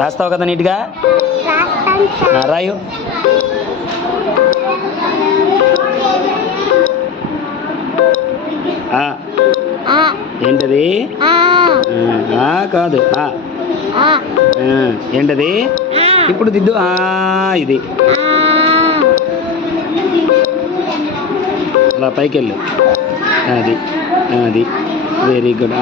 రాస్తావు కదా నీట్గా? రాయు. ఏంటది? కాదు. ఏంటది? ఇప్పుడు దిద్దు. ఇది అలా పైకి వెళ్ళు. అది అది వెరీ గుడ్.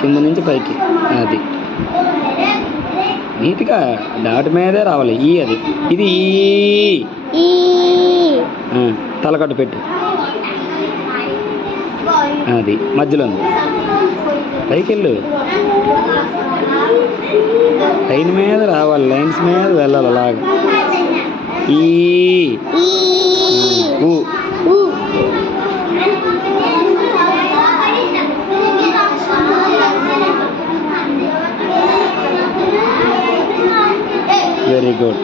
కింద నుంచి పైకి. అది నీట్గా డాట్ మీదే రావాలి. అది ఇది తలకట్టు పెట్టు. అది మధ్యలో ఉంది. పైకి వెళ్ళు. లైన్ మీద రావాలి. లైన్స్ మీద వెళ్ళాలి అలాగా. Very good.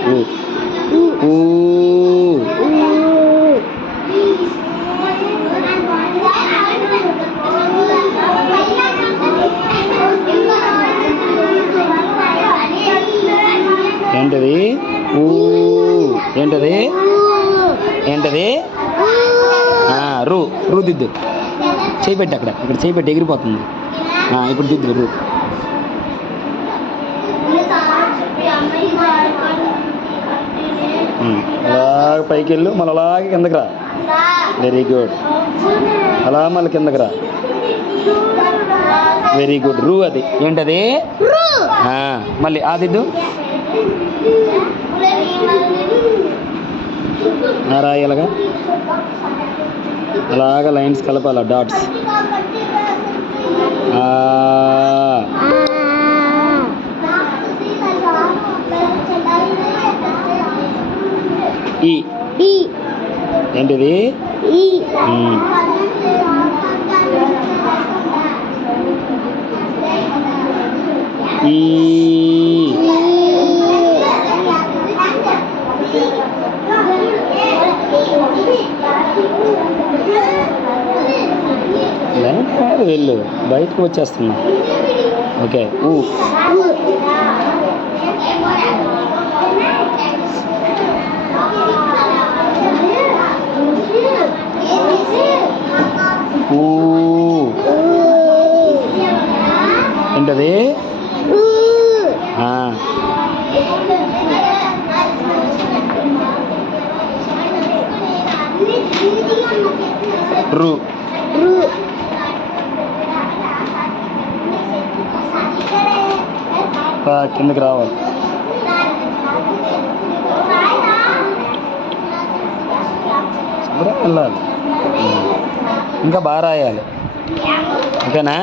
ఏంటది? ఏంటది? ఏంటది? రూ దిద్దు. చేయి పెట్టి అక్కడ చేయి పెట్టి ఎగిరిపోతుంది. ఇప్పుడు దిద్దు రూ. అలాగ పైకి వెళ్ళు. మళ్ళీ అలాగే కిందకి రా. Very good. అలా మళ్ళీ కిందకి రా. Very good. రూ. అది ఏంటది? మళ్ళీ దిద్దు. రాయలగా అలాగా లైన్స్ కలపాల. డాట్స్. ఏంటిది? లైన్ కాదు, వెళ్ళు. బయటకు వచ్చేస్తున్నా. ఓకే. ఏంటది? రూ. కిందకి రావాలి. వెళ్ళాలి. ఇంకా బాగా రాయాలి. ఓకేనా?